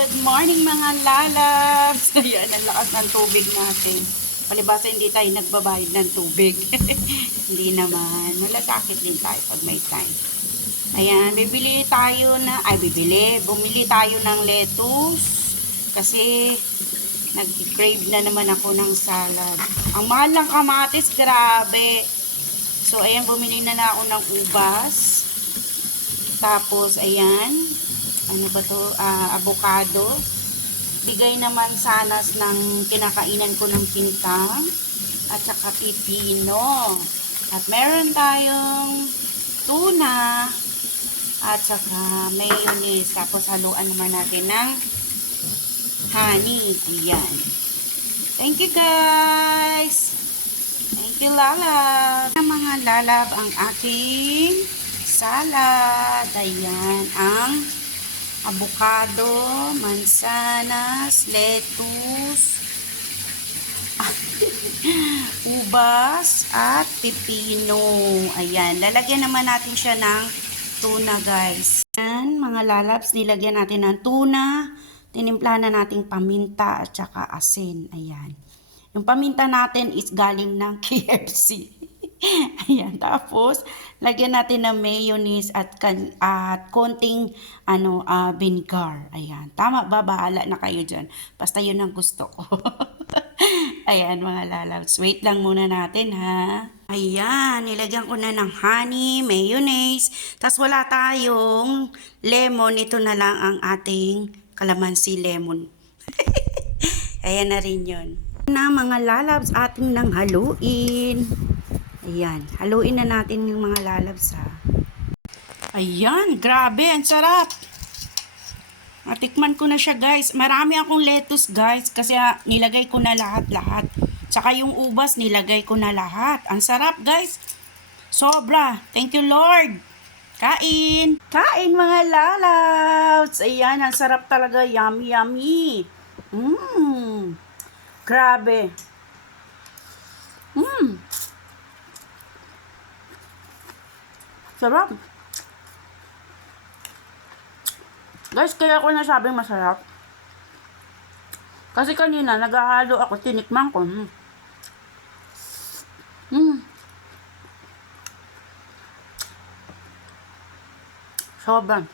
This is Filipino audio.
Good morning mga lalabs! Ayan, ang lakas ng tubig natin. Palibasa hindi tayo nagbabayad ng tubig. Hindi naman. Malasakit din tayo pag may time. Ayan, bumili tayo ng lettuce. Kasi nag-crave na naman ako ng salad. Ang mahal ng kamatis, grabe. So, ayan, bumili na ako ng ubas. Tapos, ayan, ano ba to, avocado. Bigay naman sanas ng kinakainan ko ng pintang. At saka pipino. At meron tayong tuna. At saka mayonnaise. Tapos haluan naman natin ng honey. Ayan. Thank you guys. Thank you lalab. Mga lalab ang aking salad. Ayan. Ang avocado, mansanas, lettuce, ubas, at pipino. Ayan. Lalagyan naman natin siya ng tuna, guys. Ayan, mga lalabs, nilagyan natin ng tuna. Tinimpla na nating paminta at saka asin. Ayan. Yung paminta natin is galing ng KFC. Ayan, tapos lagyan natin ng mayonnaise at konting vinegar. Ayan, tama ba? Bahala na kayo dyan. Basta yun ang gusto ko. Ayan mga lalabs. Wait lang muna natin ha. Ayan, nilagyan ko na ng honey, mayonnaise. Tapos wala tayong lemon. Ito na lang ang ating calamansi lemon. Ayan na rin yun. Na mga lalabs, ating nang haluin. Ayan, haluin na natin yung mga lalabs ha. Ayan, grabe, ang sarap. Natikman ko na siya guys. Marami akong lettuce guys kasi nilagay ko na lahat-lahat. Tsaka yung ubas nilagay ko na lahat. Ang sarap guys. Sobra. Thank you Lord. Kain. Kain mga lalabs. Ayan, ang sarap talaga. Yummy, yummy. Grabe. Sarap. Guys, kaya ako nasabing masarap. Kasi kanina, naghahalo ako, tinikman ko. Sobrang.